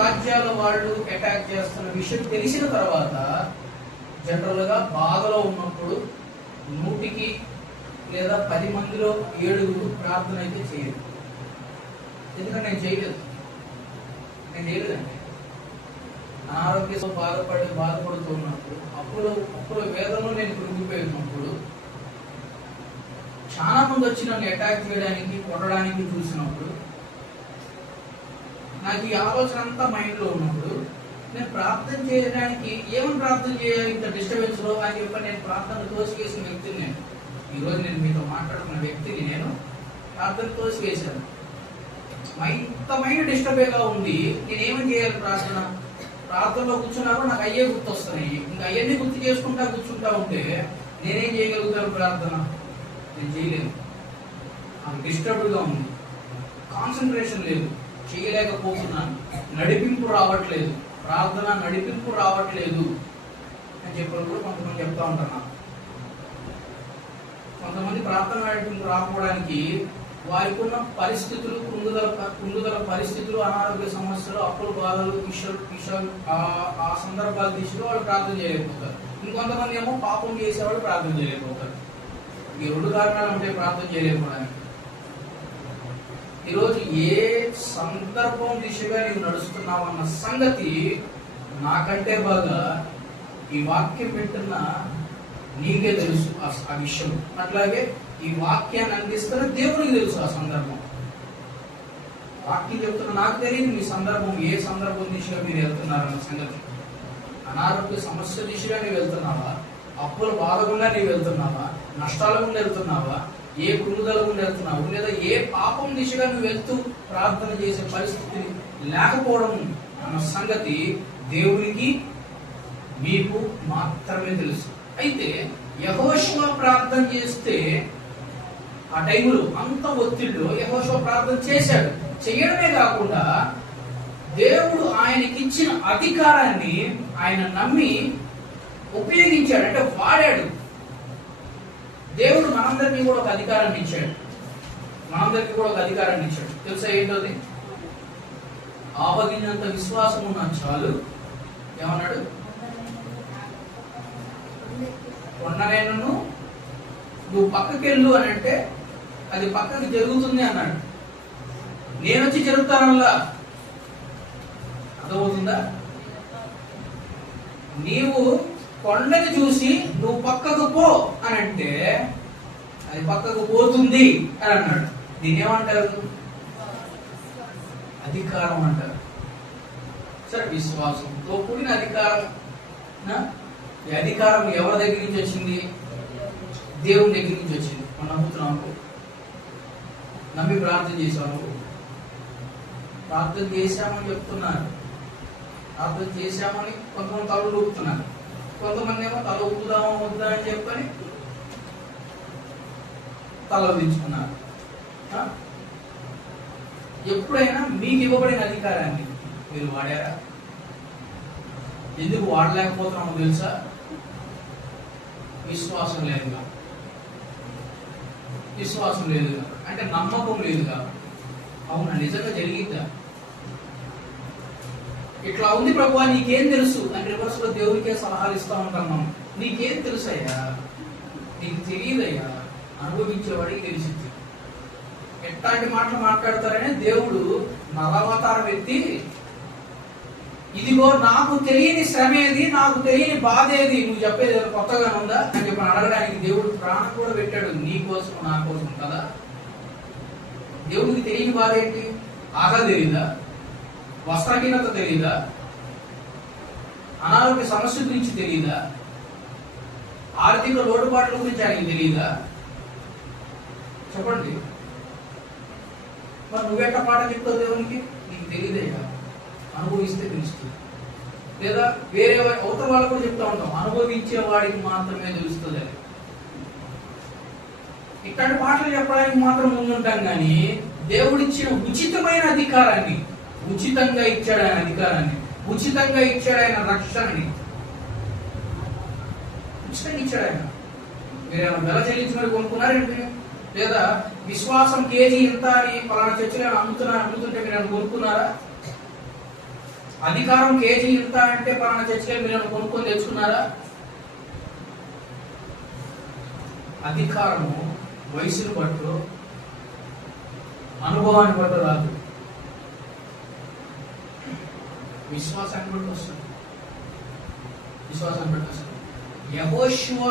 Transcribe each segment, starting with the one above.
రాజ్యాల వాళ్ళు అటాక్ చేస్తున్న విషయం తెలిసిన తర్వాత జనరల్ గా బాధలో ఉన్నప్పుడు 100కి లేదా 10 మందిలో 7 ప్రార్థన అయితే చేయరు. ఎందుకంటే నేను చేయలేదండి. అనారోగ్యంతో బాధపడుతున్నప్పుడు అప్పుడు వేదనలో నేను కృంగిపోయినప్పుడు చాలా మంది వచ్చి నన్ను అటాక్ చేయడానికి కొట్టడానికి చూసినప్పుడు నాకు ఈ ఆలోచన అంతా మైండ్ లో ఉన్నప్పుడు నేను ప్రార్థన చేయడానికి ఏమని ప్రార్థన చేయాలి ఇంత డిస్టర్బెన్స్ లో అని చెప్పి నేను ప్రార్థన తోసివేసిన వ్యక్తిని నేను ఈరోజు నేను మీతో మాట్లాడుతున్న వ్యక్తిని నేను ప్రార్థన తోసివేశాను. ఇంత మైండ్ డిస్టర్బేగా ఉంది. నేనేమని చేయాలి? ప్రార్థనలో కూర్చున్నప్పుడు నాకు అయ్యే గుర్తొస్తున్నాయి. ఇంకా అయ్యన్ని గుర్తు చేసుకుంటా కూర్చుంటా ఉంటే నేనేం చేయగలుగుతాను? ప్రార్థన నేను చేయలేను. నాకు డిస్టర్బ్డ్ గా ఉంది, కాన్సన్ట్రేషన్ లేదు, చేయలేకపోతున్నాను, నడిపింపు రావట్లేదు, ప్రార్థన నడిపింపు రావట్లేదు అని చెప్పి కూడా కొంతమంది చెప్తా ఉంటాను. కొంతమంది ప్రార్థన నడిపింపు రాకపోవడానికి వారికి ఉన్న పరిస్థితులు, కుందుదల పరిస్థితులు, అనారోగ్య సమస్యలు, అప్పుల బాధలు, ఆ సందర్భాల దిశలో వాళ్ళు ప్రార్థన చేయలేకపోతారు. ఇంకొంతమంది ఏమో పాపం చేసేవాళ్ళు ప్రార్థన చేయలేకపోతారు. ఈ 2 కారణాలు ఉంటాయి ప్రార్థన చేయలేకపోవడానికి. ఈరోజు ఏ సందర్భం దిశగా నీవు నడుస్తున్నావు అన్న సంగతి నాకంటే బాగా ఈ వాక్యం వింటున్న నీకే తెలుసు ఆ విషయం. అట్లాగే ఈ వాక్యాన్ని అందిస్తున్న దేవునికి తెలుసు ఆ సందర్భం. వాక్యం చెప్తున్న నాకు తెలియదు మీ సందర్భం, ఏ సందర్భం దిశగా మీరు వెళ్తున్నారన్న సంగతి. అనారోగ్య సమస్య దిశగా నీవు వెళ్తున్నావా? అప్పుల బాధ గుండా నీవు వెళ్తున్నావా? నష్టాల గుండా వెళ్తున్నావా? ఏ కృంగుదల గుండా వెళ్తున్నావు? లేదా ఏ పాపం దిశగా నువ్వు వెళ్తూ ప్రార్థన చేసే పరిస్థితి లేకపోవడం అన్న సంగతి దేవునికి మీకు మాత్రమే తెలుసు. అయితే యెహోషువ ప్రార్థన చేస్తే ఆ టైంలో అంత ఒత్తిడిలో యెహోషువ ప్రార్థన చేశాడు. చేయడమే కాకుండా దేవుడు ఆయనకిచ్చిన అధికారాన్ని ఆయన నమ్మి ఉపయోగించాడు, అంటే వాడాడు. దేవుడు మనందరికీ కూడా ఒక అధికారాన్ని ఇచ్చాడు. తెలుసా ఏంటది? ఆవగినంత విశ్వాసం ఉన్న చాలు. ఏమన్నాడు? కొండనేను నువ్వు పక్కకెళ్ళు అని అంటే అది పక్కకి జరుగుతుంది అన్నాడు. నేను వచ్చి జరుగుతానల్లా. అర్థమవుతుందా? నీవు కొండని చూసి నువ్వు పక్కకు పో అని అంటే అది పక్కకు పోతుంది అని అన్నాడు. దీన్ని ఏమంటారు? అధికారం అంటారు. సరే, విశ్వాసంతో కూడిన అధికారం. ఈ అధికారం ఎవరి దగ్గర నుంచి వచ్చింది? దేవుని దగ్గర నుంచి వచ్చింది. మనం నమ్ముతున్నాము, నమ్మి ప్రార్థన చేశాము. ప్రార్థన చేశామని చెప్తున్నారు. ప్రార్థన చేశామని కొంతమంది తలలు ఊపుతున్నారు, కొంతమంది ఏమో తల ఊపుదామో వద్దా అని చెప్పని తల దించుకున్నారు. ఎప్పుడైనా మీకు ఇవ్వబడిన అధికారాన్ని మీరు వాడారా? ఎందుకు వాడలేకపోతున్నామో తెలుసా? విశ్వాసం లేదుగా. అంటే నమ్మకం లేదుగా. అవునా, నిజంగా జరిగిందా? ఇట్లా ఉంది ప్రభువా, నీకేం తెలుసు అని రివర్స్ లో దేవుడికే సలహాలు ఇస్తా ఉంటాం మనం. నీకేం తెలుసయ్యా? నీకు తెలియదయ్యా, అనుభవించేవాడికి తెలిసింది. ఎట్లాంటి మాటలు మాట్లాడతారనే దేవుడు నరవతారం ఎత్తి, ఇదిగో నాకు తెలియని శ్రమ ఏది, నాకు తెలియని బాధ ఏది, నువ్వు చెప్పేది కొత్తగా ఉందా అని చెప్పి అడగడానికి దేవుడు ప్రాణం కూడా పెట్టాడు. నీ కోసం నా కోసం కదా. దేవుడికి తెలియని బాధ ఏంటి? ఆకలి తెలీదా? వస్త్రహీనత తెలీదా? అనారోగ్య సమస్య గురించి తెలీదా? ఆర్థిక లోటుపాట్ల గురించి ఆయనకి తెలీదా? చెప్పండి. మరి నువ్వెట్ట పాట చెప్తావు దేవునికి? నీకు తెలియదేగా, అనుభవిస్తే తెలుస్తుంది. లేదా వేరే అవతల వాళ్ళు కూడా చెప్తా ఉంటాం, అనుభవించే వాడికి మాత్రమే తెలుస్తుంది అని. ఇట్లాంటి పాటలు చెప్పడానికి మాత్రం ముందుంటాం కానీ దేవుడిచ్చిన ఉచితమైన అధికారాన్ని, ఉచితంగా ఇచ్చాడు ఆయన అధికారాన్ని, ఉచితంగా ఇచ్చాడు ఆయన రక్షణని, ఉచితంగా ఇచ్చాడు ఆయన. మీరు వెల చెల్లించి మరి కొనుక్కున్నారేంటి? లేదా విశ్వాసం కేజీ ఎంత అని పలానా చర్చలు అమ్ముతుంటే మీరు కొనుక్కున్నారా? అధికారం కేజీ ఇంత అంటే పలానా చర్చిలో మీరు కొనుక్కొని తెచ్చుకున్నారా? అధికారము వయసును బట్టు, అనుభవాన్ని బట్టు రాదు, విశ్వాసాన్ని బట్టి వస్తుంది. విశ్వాసాన్ని బట్టి వస్తుంది. యెహోషువ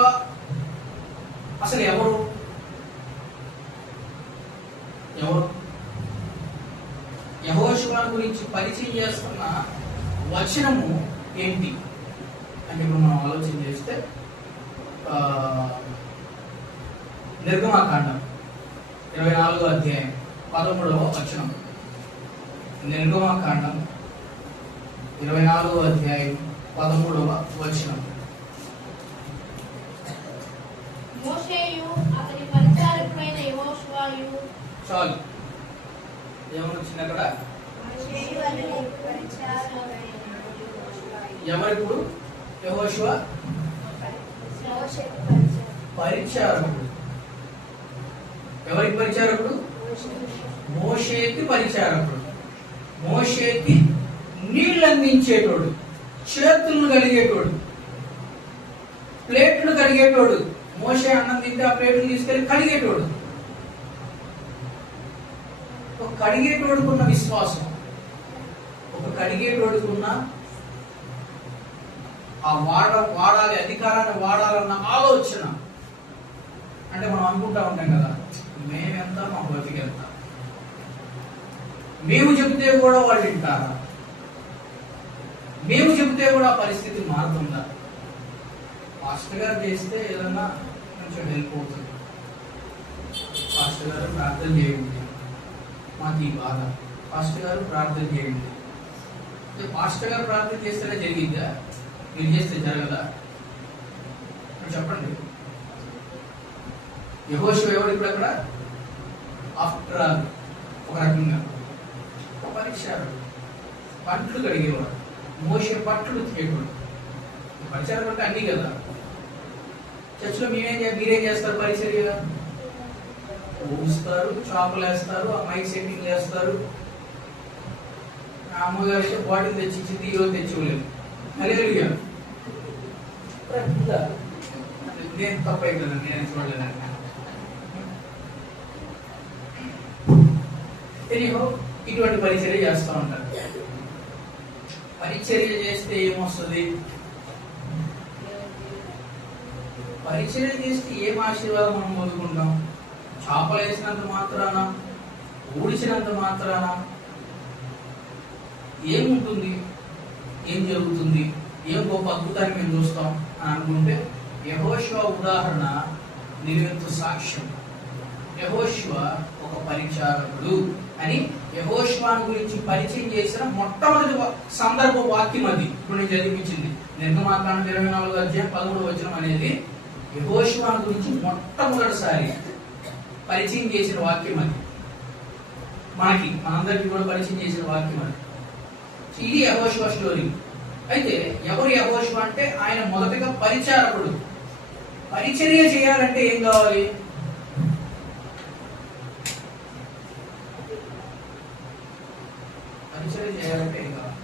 అసలు ఎవరు? యెహోషువ గురించి పరిచయం చేస్తున్న వచనము ఏంటి అంటే ఇప్పుడు మనం ఆలోచన చేస్తే నిర్గమాకాండం 24వ అధ్యాయం 13వ వచనం. నిర్గమాకాండం 24వ అధ్యాయం 13వ వచనం. మోషేయు అతని పరిచారకుడైన యెహోషువయు. చాలు. ఏమొచ్చింది అక్కడ? ఎవరిప్పుడు? యెహోషువ పరిచారకుడు. ఎవరికి పరిచారకుడు? మోషేకి పరిచారకుడు. మోషేకి నీళ్ళు అందించేటోడు, చేతులను కడిగేటోడు, ప్లేట్లు కడిగేటోడు. మోషే అన్నం తింటే ఆ ప్లేట్లు తీసుకెళ్లి కడిగేటోడు. ఒక కడిగేటోడుకున్న విశ్వాసం, ఒక కడిగేటోడుకున్న ఆ వాడాలి, అధికారాన్ని వాడాలన్న ఆలోచన. అంటే మనం అనుకుంటా ఉంటాం కదా, మేమెంత మా బతికెంత, మేము చెబితే కూడా వాళ్ళు వింటారా, మేము చెబితే కూడా పరిస్థితి మారుతుందా, పాస్టర్ గారు చేస్తే ఏదన్నా కొంచెం హెల్ప్ అవుతుంది, పాస్టర్ గారు ప్రార్థన చేయండి, మాకు ఈ బాధ, పాస్టర్ గారు ప్రార్థన చేయండి. పాస్టర్ గారు ప్రార్థన చేస్తేనే జరిగిద్దా? మీరు చేస్తే జరగదా? చెప్పండి. యెహోషువ ఎవరు ఇప్పుడు అక్కడ? ఆఫ్టర్ ఆల్ ఒక రకంగా పరిచారకుడు, పంటలు కడిగేవాడు. మోషే పట్లు ఉతికేవాడు. పరిచారం అంటే అన్నీ కదా. చర్చిలో మీరేం చేస్తారు? పరిచర్యగా ఊస్తారు, చాపలు వేస్తారు, ఆ మైక్ సెట్టింగ్ చేస్తారు. అమ్మగారు అయితే బాటిల్ తెచ్చిచ్చింది, ఈరోజు తెచ్చివ్వలేదు. హల్లెలూయా. నేను తప్పై కదా, నేను చూడలేదు. ఇటువంటి పరిచర్య చేస్తూ ఉంటారు. పరిచర్య చేస్తే ఏమొస్తుంది? పరిచర్య చేస్తే ఏం ఆశీర్వాదం మనం పొందుకుంటాం? చేపలు వేసినంత మాత్రాన, ఊడిచినంత మాత్రాన ఏముంటుంది? ఏం జరుగుతుంది? ఏం గొప్ప అద్భుతాన్ని మేము చూస్తాం అని అనుకుంటే, యెహోషువ ఉదాహరణ నిలువెత్తు సాక్ష్యం. యెహోషువ ఒక పరిచారకుడు అని యెహోషువను గురించి పరిచయం చేసిన మొట్టమొదటి సందర్భ వాక్యం అది. ఇప్పుడు నేను చదివించింది నిర్గమాకాండం 24వ అధ్యాయం 13వ వచనం అనేది యెహోషువను గురించి మొట్టమొదటిసారి పరిచయం చేసిన వాక్యం అది. మనందరికీ కూడా పరిచయం చేసిన వాక్యం అది. ఇది యెహోషువ స్టోరీ. అయితే ఎవరు యెహోషువ అంటే ఆయన మొదటగా పరిచారకుడు. పరిచర్య చేయాలంటే ఏం కావాలి? పరిచర్య చేయాలంటే ఏం కావాలి?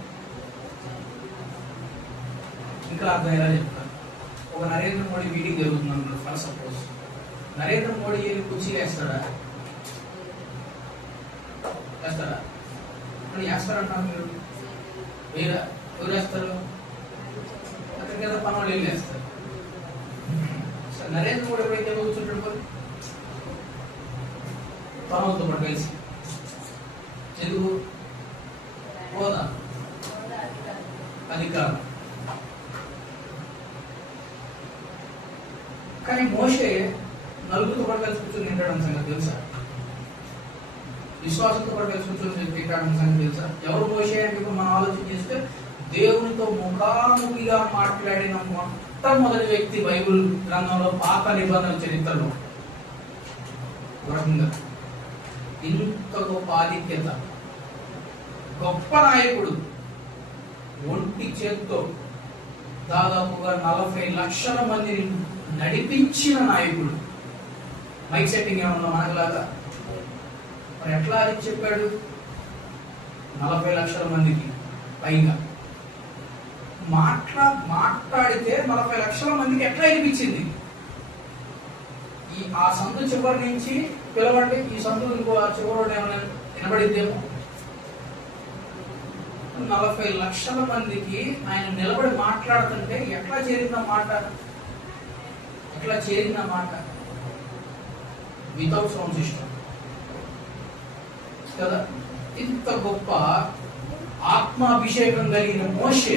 ఇంకా అర్థమయ్యేలా చెప్తాను. ఒక నరేంద్ర మోడీ మీటింగ్ జరుగుతుంది అన్నాడు. ఫర్ సపోజ్ నరేంద్ర మోడీ కుర్చీలు వేస్తాడా? వేస్తారంటారు మీరు? వేరా? ఎవరు వేస్తారు? అక్కడికి ఏదో పని వాళ్ళు వేస్తారు. నరేంద్ర మోడీ ఎప్పుడైతే కూర్చుంటాడు పనులతో పాటు కలిసి, ఎందుకు? హోదా, అధికారం. కానీ మోషే నలుగురితో పాటు కలిసి కూర్చొని తింటాడని సంగతి తెలుసా? విశ్వాసంతో పాటు కలిసి కూర్చొని తింటాడని సంగతి తెలుసా? ఎవరు మోషే అంటే ఇప్పుడు మనం ఆలోచన చేస్తే దేవునితో ముఖాముఖిగా మాట్లాడిన మొట్టమొదటి వ్యక్తి బైబిల్ గ్రంథంలో, పాత నిబంధన చరిత్రలో. ఇంత గొప్ప ఆధిక్యత, గొప్ప నాయకుడు, ఒంటి చేత్తో దాదాపుగా 40 లక్షల మందిని నడిపించిన నాయకుడు. మైక్ సెట్టింగ్ ఏమన్నా మనలాగా? మరి ఎట్లా అది చెప్పాడు? 40 లక్షల మందికి పైగా మాట్లాడితే 40 లక్షల మందికి ఎట్లా అనిపించింది? ఆ సందు చివరి నుంచి పిలవండి, ఈ సందు ఇంకో చివరి ఏమైనా వినబడిద్దేమో. 40 లక్షల మందికి ఆయన నిలబడి మాట్లాడుతుంటే ఎట్లా చేరిన మాట వితౌట్ సౌండ్ సిస్టమ్ కదా. ఇంత గొప్ప ఆత్మాభిషేకం కలిగిన మోషే,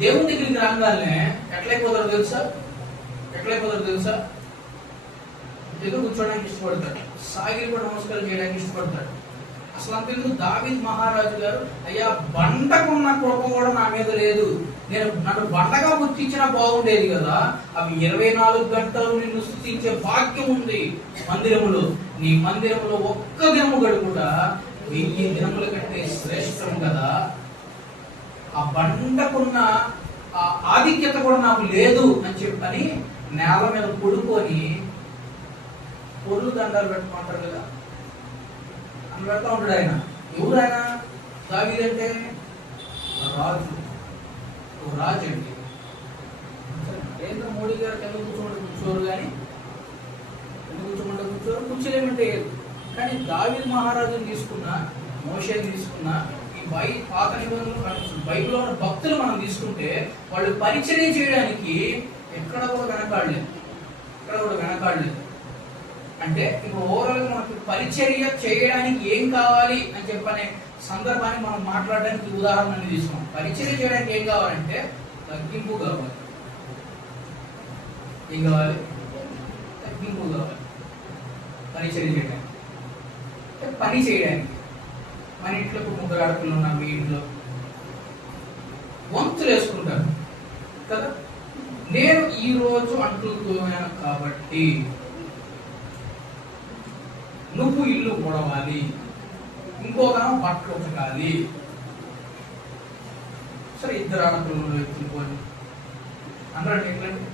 దేవుని దగ్గరికి రాగానే ఎట్లయిపోతారు తెలుసా? ఏదో కూర్చోడానికి ఇష్టపడతాడు, సాగిరి కూడా నమస్కారం చేయడానికి ఇష్టపడతాడు. అసలు అంతేందుకు దావీద్ మహారాజు గారు, అయ్యా బండకున్న కృప కూడా నా మీద లేదు, నన్ను బండగా గుర్తించినా బాగుండేది కదా, అవి 24 గంటలు నిన్ను స్తుతించే భాగ్యం ఉంది మందిరములో, నీ మందిరంలో ఒక్క దినము గడుపుట 1000 దినముల కంటే శ్రేష్టం కదా, ఆ బండకున్న ఆ ఆధిక్యత కూడా నాకు లేదు అని చెప్పని నేల మీద పడుకొని పొర్లు దండాలు పెట్టుకుంటారు కదా అని పెడతా ఉంటాడు ఆయన. ఎవరు ఆయన? దావీదంటే రాజు అండి. నరేంద్ర మోడీ గారు కింద కూర్చోరు కానీ కూర్చోలేమంటే. కానీ దావీదు మహారాజుని తీసుకున్న, మోషేని తీసుకున్న, ఈ పాత నిబంధనలు బైబిల్లో ఉన్న భక్తులు మనం తీసుకుంటే వాళ్ళు పరిచర్య చేయడానికి ఎక్కడ కూడా వెనకాడలేదు. అంటే ఇప్పుడు ఓవరాల్ గా మనకి పరిచర్య చేయడానికి ఏం కావాలి అని చెప్పనే సందర్భాన్ని మనం మాట్లాడడానికి ఉదాహరణ తీసుకున్నాం. పరిచర్య చేయడానికి ఏం కావాలంటే తగ్గింపు కావాలి. ఏం కావాలి? తగ్గింపు కావాలి. పరిచర్య చేయడానికి, పని చేయడానికి. మన ఇంట్లో 3 ఆడపిల్లలు ఉన్నారు, మీ ఇంట్లో వంతులు వేసుకుంటారు కదా. నేను ఈ రోజు అంట్లు తోమాను కాబట్టి నువ్వు ఇల్లు పొడవాలి, ఇంకొక బట్టలు ఉతకాలి. సరే, 2 ఆడపిల్లలు ఎత్తుకొని అందరూ ఎట్లండి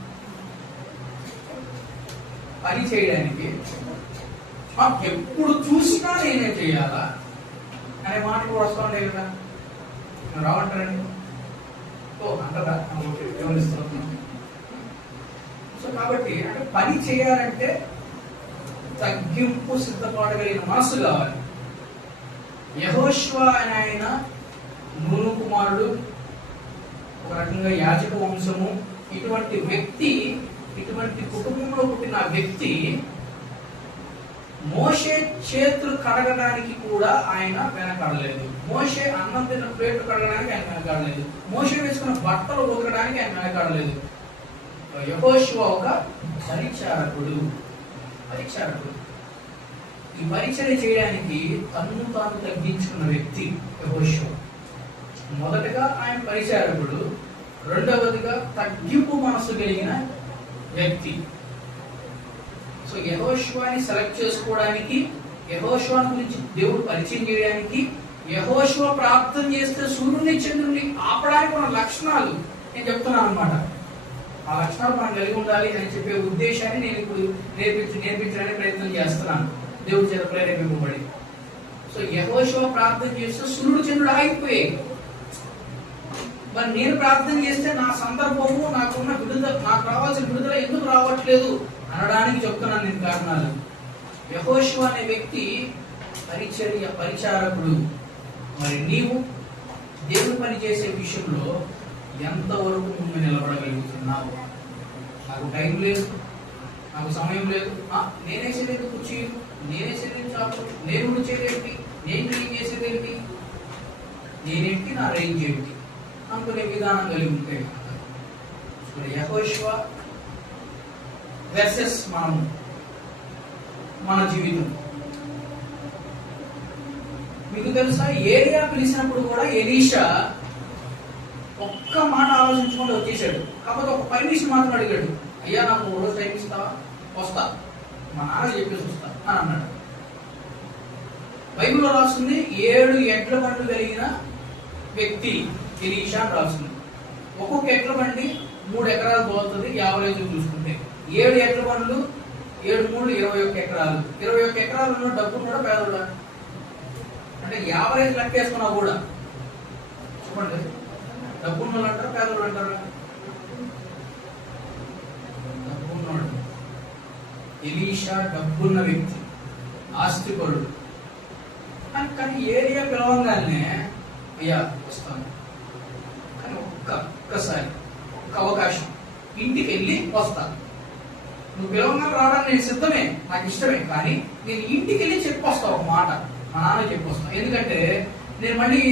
పని చేయడానికి ఎప్పుడు చూసినా నేనే చేయాలా అనే మాట కూడా వస్తూ ఉండే కదా. రావంటారండి అంటారా? గమనిస్తున్నాం. సో కాబట్టి అంటే పని చేయాలంటే తగ్గింపు సిద్ధపడగలిగిన మనసు కావాలి. యెహోషువ అనే ఆయన నూను కుమారుడు, ఒక రకంగా యాజక వంశము, ఇటువంటి వ్యక్తి, ఇటువంటి కుటుంబంలో పుట్టిన వ్యక్తి మోషే చేతులు కడగడానికి కూడా ఆయన వెనకాడలేదు. మోషే అన్నం తిన్న ప్లేట్లు కడగడానికి ఆయన వెనకాడలేదు. మోషే వేసుకున్న బట్టలు ఉతకడానికి ఆయన వెనకాడలేదు. యెహోషువ ఒక పరిచారకుడు. ఈ పరిచర్య చేయడానికి తన్ను తాను తగ్గించుకున్న వ్యక్తి యెహోషువ. మొదటగా ఆయన పరిచారకుడు, రెండవదిగా తగ్గింపు మనసు కలిగిన వ్యక్తి. సో యెహోషువని సెలెక్ట్ చేసుకోవడానికి, యెహోషువ గురించి దేవుడు పరిచయం చేయడానికి, యెహోషువ ప్రార్థన చేస్తే సూర్యుని చంద్రుని ఆపడానికి ఉన్న లక్షణాలు నేను చెప్తున్నాను అన్నమాట. ఆ లక్షణాలు మనం కలిగి ఉండాలి అని చెప్పే ఉద్దేశాన్ని నేను ఇప్పుడు నేర్పించడానికి ప్రయత్నం చేస్తున్నాను, దేవుడి చేత ప్రేరేపింపబడి. సో యెహోషువ ప్రార్థన చేస్తే సూర్యుడు చంద్రుడు ఆగిపోయాయి. మరి నేను ప్రార్థన చేస్తే నా సందర్భము, నాకున్న విడుదల, నాకు రావాల్సిన విడుదల ఎందుకు రావట్లేదు అనడానికి చెప్తున్నాను నేను కారణాలు. యెహోషువ అనే వ్యక్తి పరిచారకుడు. మరి నీవు దేవుని పని చేసే విషయంలో ఎంతవరకు ముందు నిలబడగలుగుతున్నావు? నాకు టైం లేదు, నాకు సమయం లేదు, నేనే చేయలేదు కుర్చీ, నేనే చేయలేదు చాపు, నేను కూడా చేయలేంటి, నేను క్లీన్ చేసేదేంటి, నేనేంటి, నా రేంజ్ ఏంటి అనుకునే విధానం కలిగి ఉంటే యెహోషువ వర్సెస్ మన జీవితం. మీకు తెలుసా, ఏలియా పిలిచినప్పుడు కూడా ఎలీషా ఒక్క మాట ఆలోచించుకుంటూ వచ్చేసాడు. కాకపోతే ఒక పర్మిషన్ మాత్రం అడిగాడు. అయ్యా నాకు 1 రోజు టైం ఇస్తావా? వస్తా, మా నాన్న చెప్పేసి వస్తా అని అన్నాడు. బైబిల్లో రాస్తుంది 7 ఎడ్ల బండ్లు కలిగిన వ్యక్తి ఎలీషా అని రాస్తుంది. ఒక్కొక్క ఎడ్ల బండి 3 ఎకరాలు పోతుంది యావరేజ్ చూసుకుంటే. 7 ఎడ్ల బండ్లు 7 3 21 ఎకరాలు. 21 ఎకరాలు ఉన్న డబ్బు కూడా పేదోడా అంటే యావరేజ్ లెక్క వేసుకున్నా కూడా చెప్పండి, డబ్బున్న వాళ్ళు అంటారు, పేదవాళ్ళు అంటారు. డబ్బున్నోడు. ఎలీషా డబ్బున్న వ్యక్తి, ఆస్తిపరుడు. కానీ ఏరియా పిలవంగానే అయ్యా వస్తాను, కానీ ఒక్కసారి ఒక్క అవకాశం, ఇంటికి వెళ్ళి వస్తాను. నువ్వు పిలవంగా రావడానికి నేను సిద్ధమే, నాకు ఇష్టమే, కానీ నేను ఇంటికి వెళ్ళి చెప్పొస్తావు ఒక మాట, మా నాన్న చెప్పొస్తాను. ఎందుకంటే నేను మళ్ళీ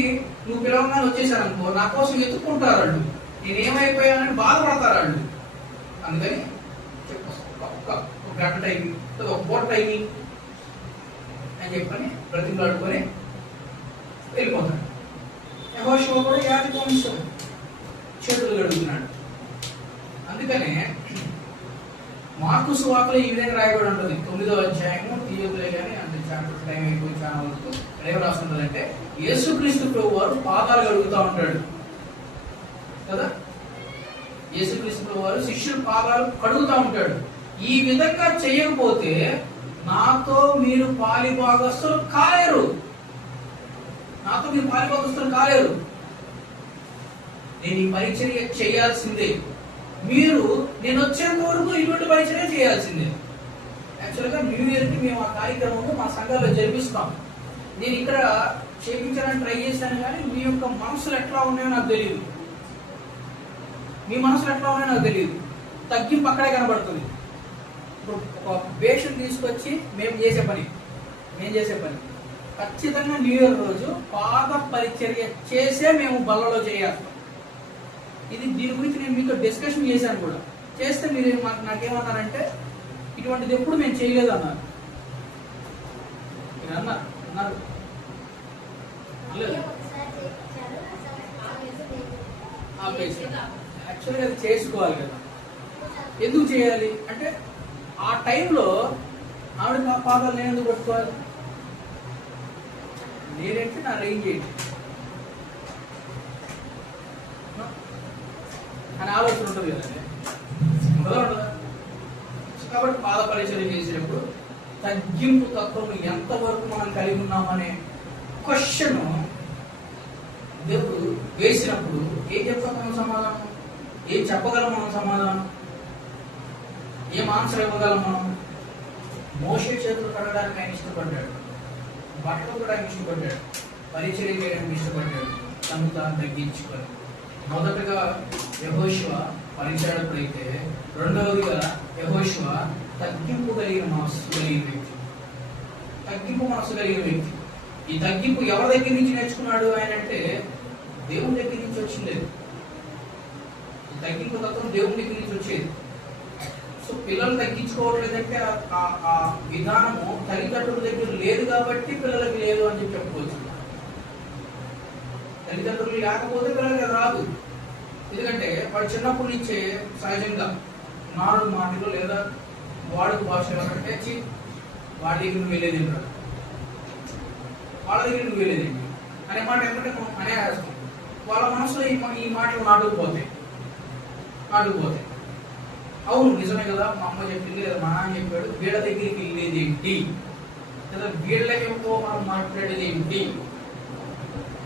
నువ్వు పిలవంగానే వచ్చేసాను అనుకో, నా కోసం ఎత్తుక్కుంటారు వాళ్ళు, నేనేమైపోయానని బాధపడతారు వాళ్ళు. అందుకని చెప్పొస్తాను, ఒక గంట టైం, ఒక పూట టైమింగ్ అని చెప్పని బ్రతిమలాడుకొని వెళ్ళిపోతాడు. యెహోషువ కూడా యాజకవంశం, చేతులు గడుగుతున్నాడు. అందుకనే మార్కు సువార్తలో ఈ విధంగా రాయబడి ఉంటుంది. 9వ అధ్యాయము తీయదులే కానీ అంటే చాప్టర్ టైం అయిపోయి చాలా వరకు ఏం రాస్తుంటారంటే యేసుక్రీస్తు ప్రభు వారు పాదాలు కడుగుతూ ఉంటాడు కదా. యేసుక్రీస్తు ప్రభు వారు శిష్యుల పాదాలు కడుగుతూ ఉంటాడు. ఈ విధంగా చేయకపోతే నాతో మీరు పాలిభాగస్తులు కాలేరు, నాతో మీరు పాలిభాగస్తులు కాలేరు. నేను ఈ పరిచర్య చేయాల్సిందే, మీరు నేను వచ్చేంత వరకు ఇటువంటి పరిచర్య చేయాల్సిందే. యాక్చువల్గా న్యూ ఇయర్కి మేము ఆ కార్యక్రమము మా సంఘాల్లో జరిపిస్తాం. నేను ఇక్కడ చేయించాలని ట్రై చేశాను, కానీ మీ యొక్క మనసులు ఎట్లా ఉన్నాయో నాకు తెలియదు, మీ మనసులు ఎట్లా ఉన్నాయో నాకు తెలియదు. తగ్గింపు అక్కడే కనబడుతుంది. ఒక పేషెంట్ తీసుకొచ్చి మేము చేసే పని ఖచ్చితంగా న్యూ ఇయర్ రోజు పాద పరిచర్య చేసే మేము బల్లలో చేయాలి. ఇది దీని గురించి నేను మీతో డిస్కషన్ చేశాను కూడా. చేస్తే మీరు నాకేమన్నారంటే ఇటువంటిది ఎప్పుడు మేము చేయలేదు అన్నారు. అన్నారు యాక్చువల్గా అది చేసుకోవాలి కదా. ఎందుకు చేయాలి అంటే ఆ టైంలో ఆవిడ నా పాదాలు నేను ఎందుకు పట్టుకోవాలి, నేనంటే నా రేంజ్ ఏంటి అని ఆలోచన ఉంటుంది కదండి, ఉండదా? కాబట్టి పాద పరిచయం చేసేటప్పుడు తగ్గింపు తత్వం ఎంతవరకు మనం కలిగి ఉన్నామనే క్వశ్చన్ దేవుడు వేసినప్పుడు ఏం చెప్తాం మనం సమాధానం, ఏం చెప్పగలం మనం సమాధానం, ఏం ఆన్సర్ ఇవ్వగలం మనం? మోషే చేతులు కడగడానికి ఆయన ఇష్టపడ్డాడు, బట్టలు కూడా ఆయన ఇష్టపడ్డాడు, పరిచర్య చేయడానికి ఇష్టపడ్డాడు, తను తాను తగ్గించుకొని. మొదటగా యెహోషువ పరిచారకుడైతే, రెండవదిగా యెహోషువ తగ్గింపు కలిగిన మనస్సు కలిగిన వ్యక్తి, తగ్గింపు మనస్సు కలిగిన వ్యక్తి. ఈ తగ్గింపు ఎవరి దగ్గర నుంచి నేర్చుకున్నాడు ఆయన అంటే దేవుని దగ్గర నుంచి వచ్చింది. తగ్గింపు తత్వం దేవుని దగ్గర నుంచి వచ్చేది. సో పిల్లలు తగ్గించుకోవట్లేదంటే ఆ విధానము తల్లిదండ్రుల దగ్గర లేదు కాబట్టి పిల్లలకి లేదు అని చెప్పి చెప్పుకోవచ్చు. తల్లిదండ్రులు లేకపోతే పిల్లలకి అది రాదు. ఎందుకంటే వాడు చిన్నప్పటి నుంచే సహజంగా నాలుగు మాటలు లేదా వాడుక భాషలో కట్టేసి వాడి దగ్గర నువ్వు వెళ్ళేది ఏంటాడు, వాళ్ళ దగ్గర నువ్వు వెళ్ళేది ఏంటి అనే మాట ఎందుకంటే అనేస్తాం. వాళ్ళ మనసులో ఈ మాటలు నాటుకుపోతాయి. అవును నిజమే కదా, మా అమ్మ చెప్పింది లేదా మా నాన్న చెప్పాడు, వీళ్ళ దగ్గరికి వెళ్ళేది ఏంటి లేదా వీళ్ళకేమో మనం మాట్లాడేది ఏంటి,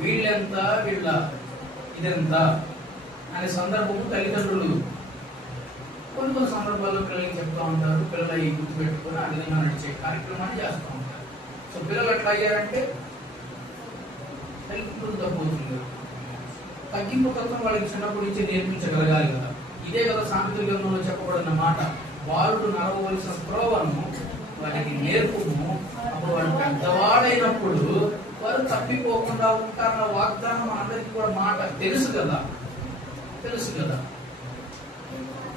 వీళ్ళెంత వీళ్ళ ఇదెంత అనే సందర్భము తల్లిదండ్రులు కొన్ని సందర్భాల్లో పిల్లలకి చెప్తా ఉంటారు. పిల్లలు అవి గుర్తుపెట్టుకొని ఆ విధంగా నడిచే కార్యక్రమాన్ని చేస్తూ ఉంటారు. సో పిల్లలు ఎట్లా అయ్యారంటే తల్లిదండ్రులు తప్పుతుంది. తగ్గింపు తత్వం వాళ్ళకి చిన్నప్పటి నుంచి నేర్పించగలగాలి కదా. ఇదే కదా సామెతల గ్రంథంలో చెప్పబడిన మాట, బాలుడు నడవవలసిన త్రోవను వారికి నేర్పుము, అప్పుడు వాడు పెద్దవాడైనప్పుడు వారు తప్పిపోకుండా ఉంటారన్న వాగ్దానం అందరికీ కూడా మాట తెలుసు కదా.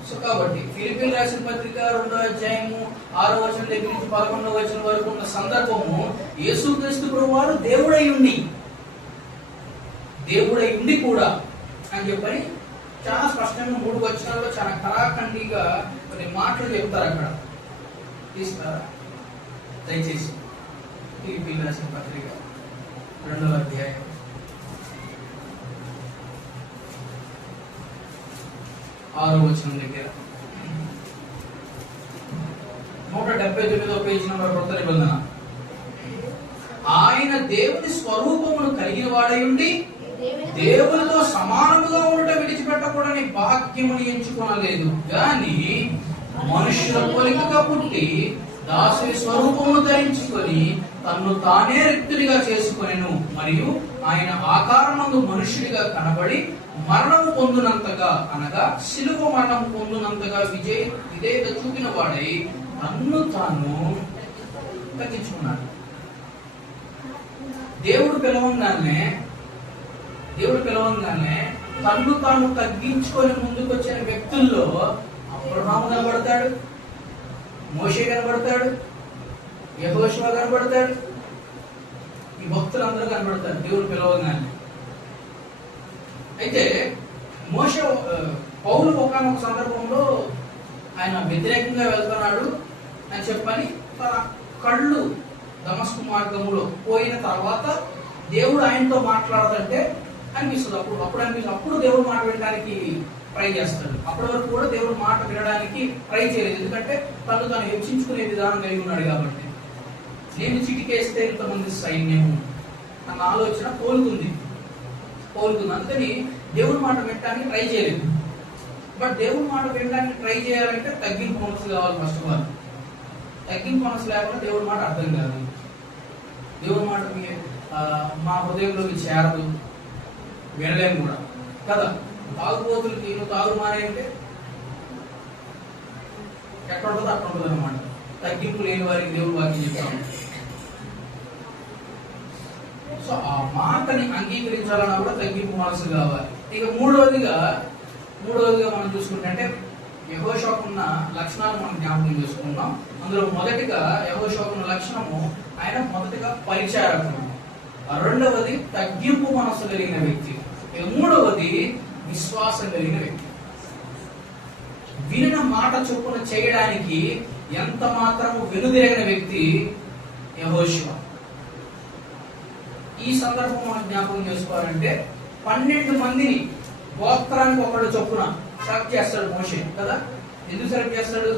సో కాబట్టి ఫిలిప్పీయులకు రాసిన పత్రిక 2వ అధ్యాయము 6వ వచనం దగ్గర నుంచి 11వ వచనం వరకు ఉన్న సందర్భము, యేసుక్రీస్తు ప్రభువారు దేవుడై ఉండి కూడా అని చెప్పని చాలా స్పష్టంగా 3 వచనాల్లో చాలా కళాఖండిగా కొన్ని మాటలు చెప్తారు. అక్కడ తీస్తారా దయచేసి? ఫిలిప్పీయులకు రాసిన పత్రిక 2వ అధ్యాయం 6వ వచనం దగ్గర 179వ పేజీ నంబర్ కొత్త నిబంధన ఆయన దేవుని స్వరూపమును కలిగిన వాడై ఉండి దేవునితో సమానముగా ఉండటం విడిచిపెట్టకూడని భాగ్యముని ఎంచుకొనలేదు గాని మనుష్యుల పోలికగా పుట్టి దాసుని స్వరూపమును ధరించుకొని తన్ను తానే రిక్తునిగా చేసుకొనెను. మరియు ఆయన ఆకారమందు మనుష్యుడిగా కనబడి మరణము పొందునంతగా అనగా శిలువ మరణం పొందునంతగా విధేయత చూపిన వాడై తన్ను తాను తగ్గించుకున్నాడు. దేవుడు పిలవంగానే తన్ను తాను తగ్గించుకొని ముందుకొచ్చిన వ్యక్తుల్లో అబ్రహాము కనబడతాడు, మోషే కనబడతాడు, యెహోషువ కనబడతాడు, ఈ భక్తులందరూ కనబడతారు దేవుడు పిలవంగానే. అయితే పౌలు ఒకానొక సందర్భంలో ఆయన వ్యతిరేకంగా వెళ్తున్నాడు అని చెప్పని తన కళ్ళు దమస్కు మార్గంలో పోయిన తర్వాత దేవుడు ఆయనతో మాట్లాడుతుంటే అనిపిస్తుంది. అప్పుడు దేవుడు మాట వినడానికి ట్రై చేస్తాడు. అప్పటి వరకు కూడా దేవుడు మాట వినడానికి ట్రై చేయలేదు, ఎందుకంటే తను తాను హెచ్చించుకునే విధానం కలిగి ఉన్నాడు కాబట్టి. నేను చిటికేస్తే ఇంతమంది సైన్యము అన్న ఆలోచన పోలుకుంది. అందుకని దేవుడి మాట వినడానికి ట్రై చేయలేదు. బట్ దేవుడి మాట వినడానికి ట్రై చేయాలంటే తగ్గింపు మనసు కావాలి. ఫస్ట్ ఆఫ్ ఆల్ తగ్గింపు మనసు లేకుండా దేవుడి మాట అర్థం కాదు. దేవుడి మాట మా హృదయంలోకి చేరదు, వినలేము కూడా కదా. తాగుబోతులకి నువ్వు తాగు మానేయంటే ఎక్కడ ఉంటుందో అక్కడ ఉంటుంది అనమాట. తగ్గింపు లేని వారికి దేవుడు వాక్యం చెప్తాము. సో ఆ మాటని అంగీకరించాలన్నా కూడా తగ్గింపు మనసు కావాలి. ఇక మూడవదిగా మనం చూసుకుంటే అంటే యెహోషువకున్న లక్షణాలు మనం జ్ఞాపకం చేసుకున్నాం. అందులో మొదటిగా యెహోషువకున్న లక్షణము ఆయన మొదటిగా పరిచారకుడు, రెండవది తగ్గింపు మనసు కలిగిన వ్యక్తి, ఇక మూడవది విశ్వాసం కలిగిన వ్యక్తి. వినిన మాట చొప్పున చేయడానికి ఎంత మాత్రము వెనుదిరగిన వ్యక్తి యెహోషువ. ఈ సందర్భం మనం జ్ఞాపకం చేసుకోవాలంటే 12 మందిని గోత్రానికి ఒకడు చొప్పున సెలెక్ట్ చేస్తాడు మోషే కదా. ఎందుకు సెలెక్ట్ చేస్తాడు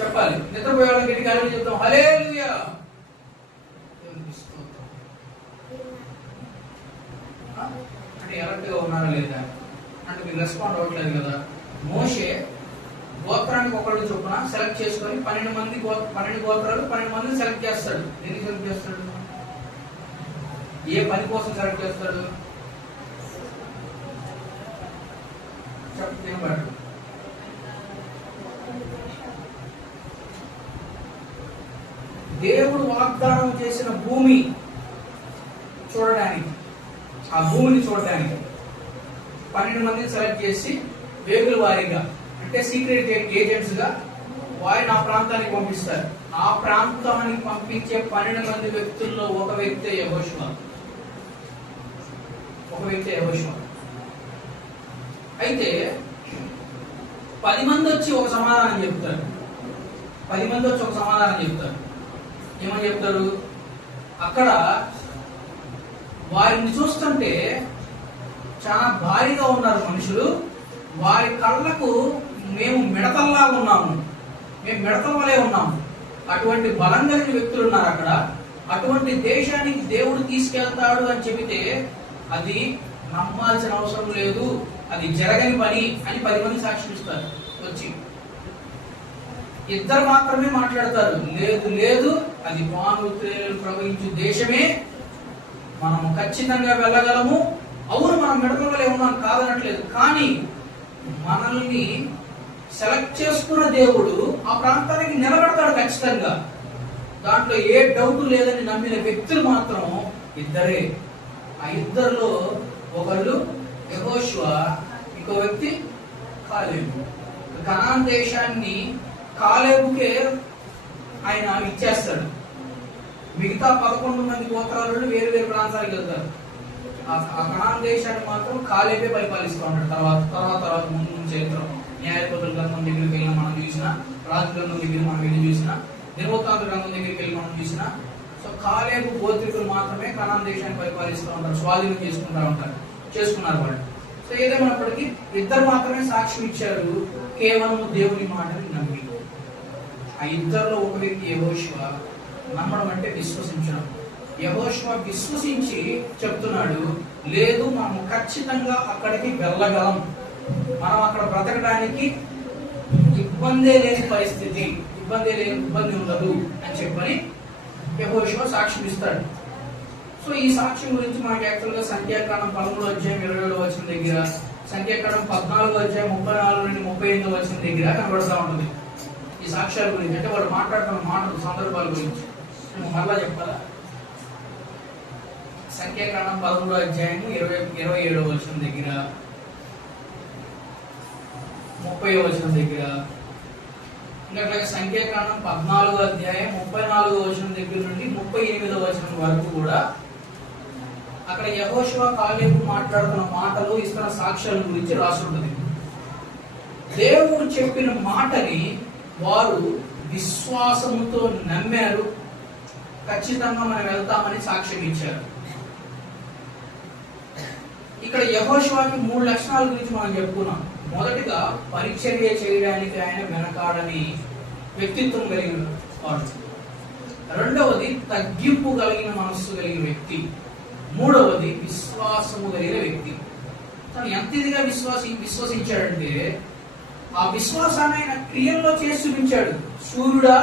చెప్పాలి. నిద్రపోయే వాళ్ళకి గట్టిగా చెప్తాం హల్లెలూయా, అంటే ఎలర్ట్గా ఉన్నారా లేదా అంటే మీరు రెస్పాండ్ అవ్వట్లేదు కదా. మోషే గోత్రానికి ఒకళ్ళు చొప్పున సెలెక్ట్ చేసుకొని 12 గోత్రాలు 12 మందిని సెలెక్ట్ చేస్తాడు. ఎందుకు సెలెక్ట్ చేస్తాడు? ఏ పని కోసం సెలెక్ట్ చేస్తాడు చెప్పాడు. దేవుడు వాగ్దానం చేసిన భూమి చూడడానికి, ఆ భూమిని చూడడానికి 12 మందిని సెలెక్ట్ చేసి వేగుల వారీగా అంటే సీక్రెట్ ఏజెంట్స్ గా వారిని ఆ ప్రాంతానికి పంపిస్తారు. ఆ ప్రాంతానికి పంపించే 12 మంది వ్యక్తుల్లో ఒక వ్యక్తి యెహోషువ. అయితే 10 మంది వచ్చి ఒక సమాధానం చెప్తారు. ఏమని చెప్తారు? అక్కడ వారిని చూస్తుంటే చాలా భారీగా ఉన్నారు మనుషులు, వారి కళ్ళకు మేము మిడతల్లా ఉన్నాము, మేము మిడతల వలె ఉన్నాము. అటువంటి బలం కలిగిన వ్యక్తులు ఉన్నారు అక్కడ. అటువంటి దేశానికి దేవుడు తీసుకెళ్తాడు అని చెబితే అది నమ్మాల్సిన అవసరం లేదు, అది జరగని పని అని 10 మంది సాక్ష్యం ఇస్తారు. వచ్చి 2 మాత్రమే మాట్లాడతారు, లేదు అది పాలు తేనెలు ప్రవహించు దేశమే, మనం ఖచ్చితంగా వెళ్ళగలము. అవును మనం మిడతలే ఉన్నాం కాదనట్లేదు, కానీ మనల్ని సెలెక్ట్ చేసుకున్న దేవుడు ఆ ప్రాంతానికి నిలబెడతాడు ఖచ్చితంగా. దాంట్లో ఏ డౌట్ లేదని నమ్మిన వ్యక్తులు మాత్రం 2. ఆ 2లో ఒకళ్ళు యెహోషువ, ఇంకో వ్యక్తి కాలేబు. కనాన్ దేశాన్ని కాలేబుకే ఆయన ఇచ్చేస్తాడు. మిగతా 11 మంది గోత్రాలు వేరు వేరు ప్రాంతాలకు వెళ్తారు. ఆ కనాన్ దేశాన్ని మాత్రం కాలేబే పరిపాలిస్తూ ఉంటాడు. తర్వాత ముందు చరిత్ర న్యాయపతుల గ్రంథం దగ్గరికి వెళ్ళిన మనం చూసిన, రాజు గ్రంథం దగ్గర మనం వెళ్ళి చూసిన, దినవృత్తాంత గ్రంథం దగ్గరికి వెళ్ళి మనం చూసిన. సో కాలేబు గోత్రికులు మాత్రమే కనాన్ దేశాన్ని పరిపాలిస్తూ ఉంటారు, స్వాధీనం చేసుకున్నారు వాళ్ళు. సో ఏదేమైనప్పటికీ 2 మాత్రమే సాక్ష్యం ఇచ్చారు కేవలం దేవుని మాటని నమ్మి. ఆ 2లో ఒక వ్యక్తి యెహోషువ, నమ్మడం అంటే విశ్వసించడం. యెహోషువ విశ్వసించి చెప్తున్నాడు, లేదు మనం ఖచ్చితంగా అక్కడికి వెళ్ళగలం, మనం అక్కడ బ్రతకడానికి ఇబ్బంది లేని పరిస్థితి, ఇబ్బంది ఉండదు అని చెప్పని యెహోషువ సాక్ష్యం ఇస్తాడు. సో ఈ సాక్ష్యం గురించి మనకి యాక్చువల్గా సంఖ్యాకాండం 13:27 దగ్గర, సంఖ్యాకాండం 14:34 నుండి 38 దగ్గర కనబడుతూ ఉంటుంది ఈ సాక్ష్యాల గురించి. అంటే వాళ్ళు మాట్లాడుతున్న మాటలు, సందర్భాల గురించి. మరలా చెప్పాలా? సంఖ్యాకాండం 13:27 దగ్గర, 30 దగ్గర, ఇంకా సంఖ్యాకాండం 14:34 దగ్గర నుండి 38 వరకు కూడా అక్కడ యెహోషువ కాలేబు మాట్లాడుతున్న మాటలు, ఇస్తున్న సాక్ష్యాల గురించి రాసి ఉంటుంది. దేవుడు చెప్పిన మాటని వారు విశ్వాసముతో నమ్మారు, ఖచ్చితంగా మనం వెళ్తామని సాక్ష్యం ఇచ్చారు. ఇక్కడ యెహోషువకి 3 లక్షణాల గురించి మనం చెప్పుకున్నాం. మొదటిగా పరిచర్య చేయడానికి ఆయన వెనకాడని వ్యక్తిత్వం కలిగిన వాడు. రెండవది తగ్గింపు కలిగిన మనస్సు కలిగిన వ్యక్తి. మూడవది విశ్వాసము కలిగిన వ్యక్తి. తను ఎంత ఇదిగా విశ్వసించాడంటే ఆ విశ్వాసాన్ని ఆయన క్రియల్లో చేసి చూపించాడు. సూర్యుడా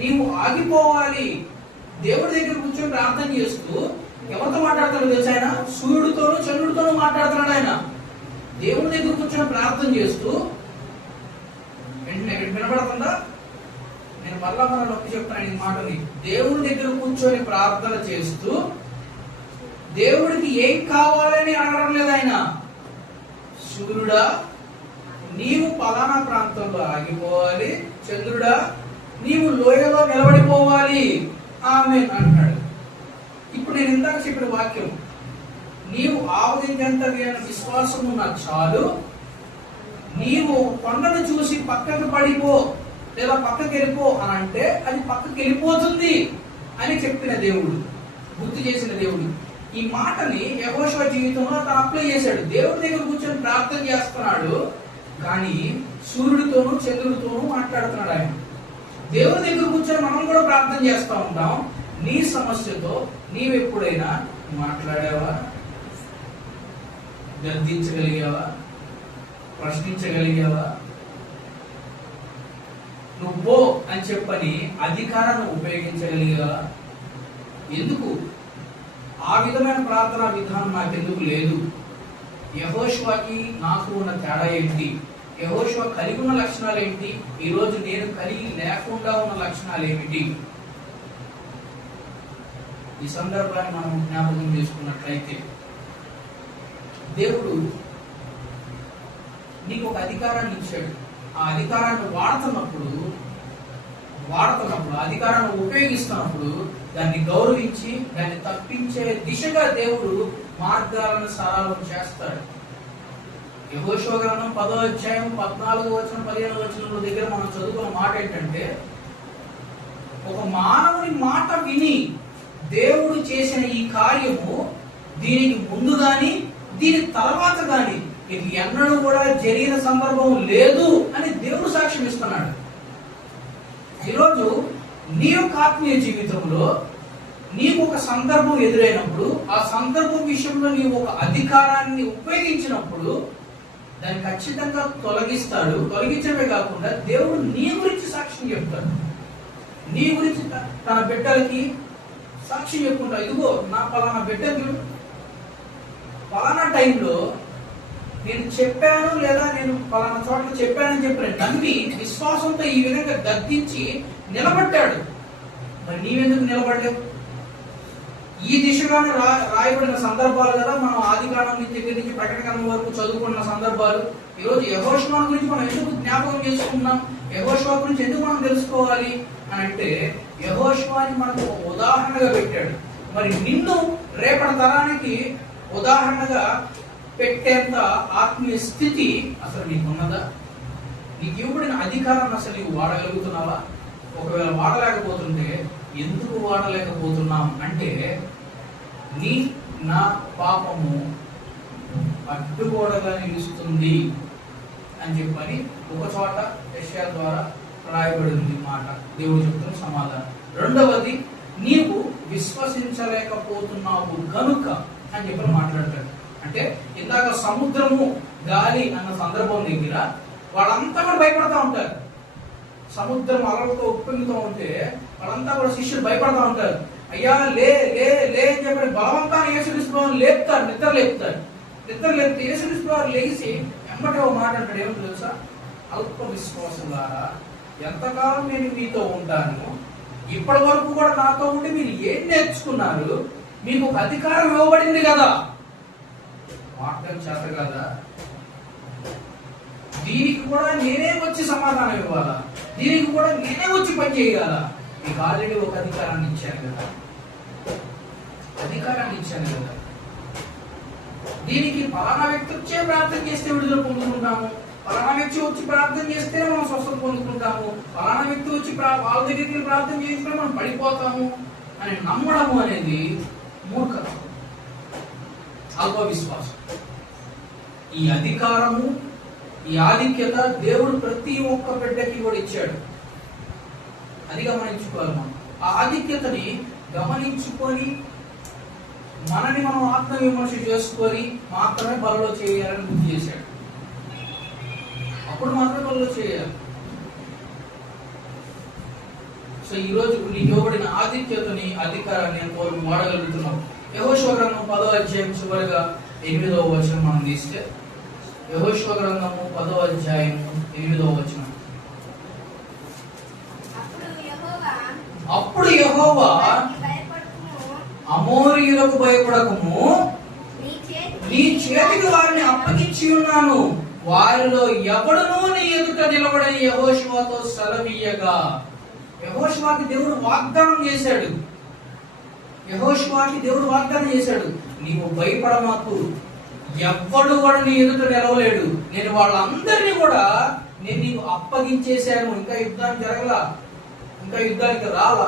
నీవు ఆగిపోవాలి. దేవుడి దగ్గర కూర్చొని ప్రార్థన చేస్తూ ఎవరితో మాట్లాడతాడు తెలుసు? ఆయన సూర్యుడితోనూ చంద్రుడితోనూ మాట్లాడుతున్నాడు. ఆయన దేవుడి దగ్గర కూర్చొని ప్రార్థన చేస్తూ, వెంటనే వినపడుతుందా? నేను మరలా నొక్కి చెప్తాను ఈ మాటని. దేవుడి దగ్గర కూర్చొని ప్రార్థన చేస్తూ దేవుడికి ఏం కావాలని అడగడం లేదు ఆయన. సూర్యుడా నీవు పలానా ప్రాంతంలో ఆగిపోవాలి, చంద్రుడా నీవు లోయలో నిలబడిపోవాలి, ఆమేన్ అంటాడు. ఇప్పుడు నేను ఇందాక చెప్పిన వాక్యం, నీవు ఆవగించేంత విశ్వాసము నాకు చాలు, నీవు కొండను చూసి పక్కకు పడిపో లేదా పక్కకి వెళ్ళిపో అని అంటే అది పక్కకి వెళ్ళిపోతుంది అని చెప్పిన దేవుడు, గుర్తు చేసిన దేవుడు. ఈ మాటని యెహోషువ జీవితంలో తను అప్లై చేశాడు. దేవుడి దగ్గర కూర్చొని ప్రార్థన చేస్తున్నాడు, కానీ సూర్యుడితోనూ చంద్రుడితోనూ మాట్లాడుతున్నాడు ఆయన. దేవుడి దగ్గర కూర్చొని మనం కూడా ప్రార్థన చేస్తూ ఉంటాం. నీ సమస్యతో నీవెప్పుడైనా మాట్లాడావా? గద్దించగలిగావా? ప్రశ్నించగలిగావా? నువ్వు అని చెప్పని అధికారాన్ని ఉపయోగించగలిగావా? ఎందుకు ఆ విధమైన ప్రార్థనా విధానం నాకెందుకు లేదు? యెహోషువకి నాకు ఉన్న తేడా ఏంటి? యెహోషువ కలిగి ఉన్న లక్షణాలు ఏంటి? ఈ రోజు నేను కలిగి లేకుండా ఉన్న లక్షణాలు ఏమిటి? ఈ సందర్భాన్ని మనం జ్ఞాపకం చేసుకున్నట్లయితే, దేవుడు నీకు ఒక అధికారాన్ని ఇచ్చాడు. ఆ అధికారాన్ని వాడుతున్నప్పుడు అధికారాన్ని ఉపయోగిస్తున్నప్పుడు దాన్ని గౌరవించి దాన్ని తప్పించే దిశగా దేవుడు మార్గాలను సరళం చేస్తాడు. యెహోషువ గ్రంథం 10:14-15 దగ్గర మనం చదువుకున్న మాట ఏంటంటే, ఒక మానవుని మాట విని దేవుడు చేసిన ఈ కార్యము దీనికి ముందు గాని దీని తర్వాత గాని ఇది ఎన్నడూ కూడా జరిగిన సందర్భం లేదు అని దేవుడు సాక్ష్యం ఇస్తున్నాడు. ఈరోజు నీ యొక్క ఆత్మీయ జీవితంలో నీకు ఒక సందర్భం ఎదురైనప్పుడు, ఆ సందర్భం విషయంలో నీవు ఒక అధికారాన్ని ఉపయోగించినప్పుడు దాన్ని ఖచ్చితంగా తొలగిస్తాడు. తొలగించడమే కాకుండా దేవుడు నీ గురించి సాక్ష్యం చెప్తాడు. నీ గురించి తన బిడ్డలకి సాక్ష్యం చెప్పుకుంటా, ఇదిగో నా పలానా బిడ్డకి పలానా టైంలో నేను చెప్పాను, లేదా నేను పలానా చోట్ల చెప్పానని చెప్పిన నమ్మి విశ్వాసంతో ఈ విధంగా గద్దించి నిలబడ్డాడు. మరి నీవెందుకు నిలబడలేవు? ఈ దిశగానే రాయబడిన సందర్భాలు కదా మనం ఆదికాండం దగ్గర నుంచి ప్రకటన వరకు చదువుకున్న సందర్భాలు. ఈరోజు యెహోషువ గురించి మనం ఎందుకు జ్ఞాపకం చేసుకుంటున్నాం? యెహోషువ గురించి ఎందుకు మనం తెలుసుకోవాలి అని అంటే, యెహోషువని మనకు ఒక ఉదాహరణగా పెట్టాడు. మరి నిన్ను రేపటి తరానికి ఉదాహరణగా పెట్టేంత ఆత్మీయ స్థితి అసలు నీకున్నదా? నీకు ఇవ్వబడిన అధికారాన్ని అసలు నీకు వాడగలుగుతున్నావా? ఒకవేళ వాడలేకపోతుంటే ఎందుకు వాడలేకపోతున్నాం అంటే, నా పాపము అడ్డుగోడగా నిలుస్తుంది అని చెప్పని ఒక చోట యెషయా ద్వారా రాయబడింది మాట. దేవుడు చెప్తున్న సమాధానం. రెండవది నీవు విశ్వసించలేకపోతున్నావు గనుక అని చెప్పి మాట్లాడతాడు. అంటే ఇందాక సముద్రము గాలి అన్న సందర్భం దగ్గర వాళ్ళంతా కూడా భయపడతా ఉంటారు. సముద్రం అలలతో ఉప్పొంగుతూ ఉంటే వాళ్ళంతా కూడా శిష్యులు భయపడతా ఉంటారు. అయ్యా లే లే లే అని చెప్పి బలవంతాన్ని యేసుక్రీస్తు లేపుతారు, నిద్ర లేపితే యేసుక్రీస్తు లేచి వెంబడి ఒక మాట అంటాడు. ఏమో తెలుసా? అల్ప విశ్వాసులారా, ఎంతకాలం నేను మీతో ఉంటాను, ఇప్పటి వరకు కూడా నాతో ఉండి మీరు ఏం నేర్చుకున్నారు? మీకు ఒక అధికారం ఇవ్వబడింది కదా, వాక్యం చేత కదా, దీనికి కూడా నేనే వచ్చి సమాధానం ఇవ్వాలా, దీనికి కూడా నేనే వచ్చి పని చేయాలా? మీకు ఆల్రెడీ ఒక అధికారాన్ని ఇచ్చాను కదా, దీనికి పలానా వ్యక్తి వచ్చే ప్రార్థన చేస్తే విడుదల పొందుకుంటాము, పలానా వ్యక్తి వచ్చి ప్రార్థన చేస్తే మనం స్వస్థత పొందుకుంటాము, పలానా వ్యక్తి వచ్చి వాళ్ళ దగ్గరికి ప్రార్థన చేస్తే మనం పడిపోతాము అని నమ్మడము అనేది మూర్ఖత్వం, అల్ప విశ్వాసం. ఈ అధికారము, ఈ ఆధిక్యత దేవుడు ప్రతి ఒక్క బిడ్డకి కూడా ఇచ్చాడు. అది గమనించుకోవాలి. మనం ఆ ఆధిక్యతని గమనించుకొని మనని మనం ఆత్మవిమర్శ చేసుకొని మాత్రమే బలలో చేయాలని గుర్తు చేశాడు. అప్పుడు మాత్రమే బలలో చేయాలి. సో ఈ రోజు నీకు ఇవ్వబడిన ఆధిక్యతని, అధికారాన్ని ఎంతవరకు వాడగలుగుతున్నాం? యెహోషువ గ్రంథం 10వ అధ్యాయం చివరిగా 8వ వచనం మనం తీస్తే, యెహోషువ గ్రంథము 10వ అధ్యాయం 8వ వచనం. అప్పుడు యెహోవా అమోరీయులకు భయపడకము, నీ చేతికి వారిని అప్పగించి ఉన్నాను, వారిలో ఎవడునూ నీ ఎదుట నిలబడని యెహోషువతో సెలవీయగా. యెహోషువకి దేవుడు వాగ్దానం చేశాడు. నీవు భయపడమాకు, ఎవ్వడు కూడా నీ ఎదుట నిలవలేడు, నేను వాళ్ళందరినీ కూడా నేను నీకు అప్పగించేశాను. ఇంకా యుద్ధానికి జరగలా, ఇంకా యుద్ధానికి రాలా.